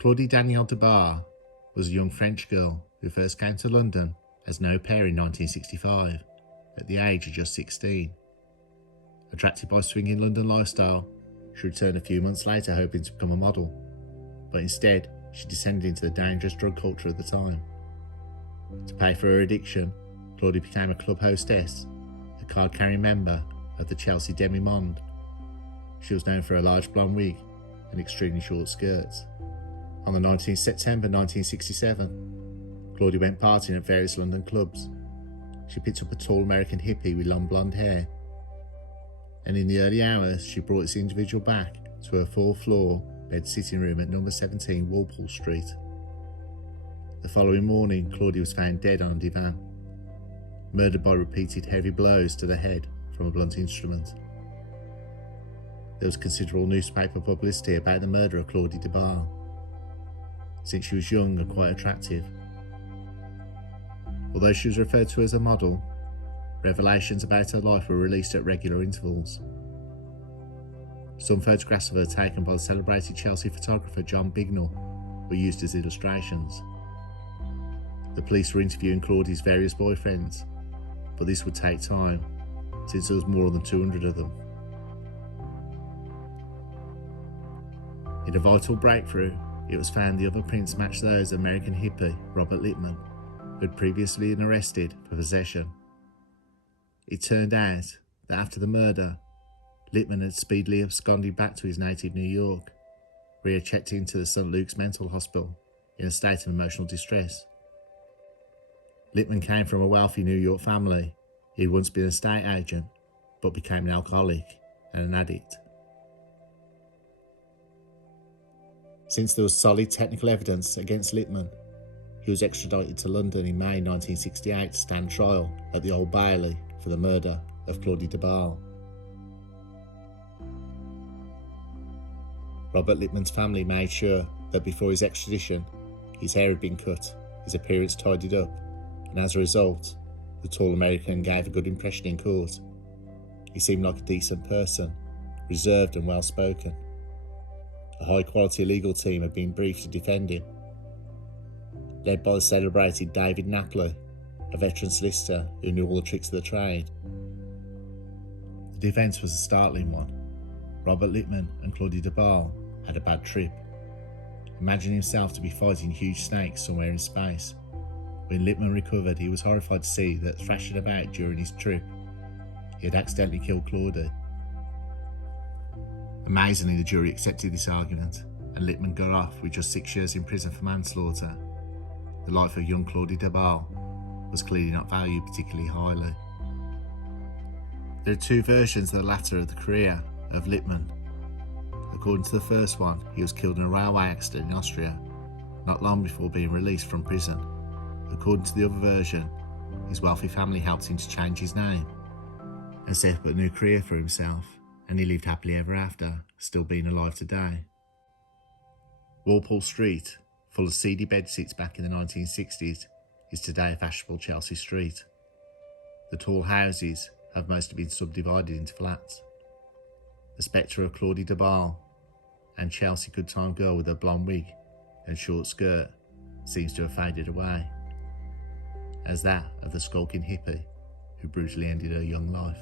Claudie Danielle Delbarre was a young French girl who first came to London as an au pair in 1965, at the age of just 16. Attracted by swinging London lifestyle, she returned a few months later hoping to become a model, but instead she descended into the dangerous drug culture of the time. To pay for her addiction, Claudie became a club hostess, a card-carrying member of the Chelsea demi-monde. She was known for a large blonde wig and extremely short skirts. On the 19th September 1967, Claudie went partying at various London clubs. She picked up a tall American hippie with long blonde hair, and in the early hours she brought this individual back to her fourth-floor bed sitting room at number 17 Walpole Street. The following morning, Claudie was found dead on a divan, murdered by repeated heavy blows to the head from a blunt instrument. There was considerable newspaper publicity about the murder of Claudie Delbarre, since she was young and quite attractive. Although she was referred to as a model, revelations about her life were released at regular intervals. Some photographs of her taken by the celebrated Chelsea photographer John Bignell were used as illustrations. The police were interviewing Claudie's various boyfriends, but this would take time, since there was more than 200 of them. In a vital breakthrough, it was found the other prints matched those of American hippie Robert Lippman, who had previously been arrested for possession. It turned out that after the murder, Lippman had speedily absconded back to his native New York, where he had checked into the St. Luke's Mental Hospital in a state of emotional distress. Lippman came from a wealthy New York family. He had once been an estate agent, but became an alcoholic and an addict. Since there was solid technical evidence against Lippman, he was extradited to London in May 1968 to stand trial at the Old Bailey for the murder of Claudie Delbarre. Robert Lippman's family made sure that before his extradition, his hair had been cut, his appearance tidied up, and as a result, the tall American gave a good impression in court. He seemed like a decent person, reserved and well-spoken. A high-quality legal team had been briefed to defend him, led by the celebrated David Napoli, a veteran solicitor who knew all the tricks of the trade. The defence was a startling one. Robert Lippman and Claudie Delbarre had a bad trip, imagining himself to be fighting huge snakes somewhere in space. When Lippman recovered, he was horrified to see that thrashing about during his trip, he had accidentally killed Claudie. Amazingly, the jury accepted this argument, and Lippman got off with just 6 years in prison for manslaughter. The life of young Claudie Delbarre was clearly not valued particularly highly. There are two versions of the latter of the career of Lippman. According to the first one, he was killed in a railway accident in Austria, not long before being released from prison. According to the other version, his wealthy family helped him to change his name and set up a new career for himself, and he lived happily ever after, still being alive today. Walpole Street, full of seedy bedsits back in the 1960s, is today a fashionable Chelsea street. The tall houses have mostly been subdivided into flats. The spectre of Claudie Delbarre and Chelsea good time girl with her blonde wig and short skirt seems to have faded away, as that of the skulking hippie who brutally ended her young life.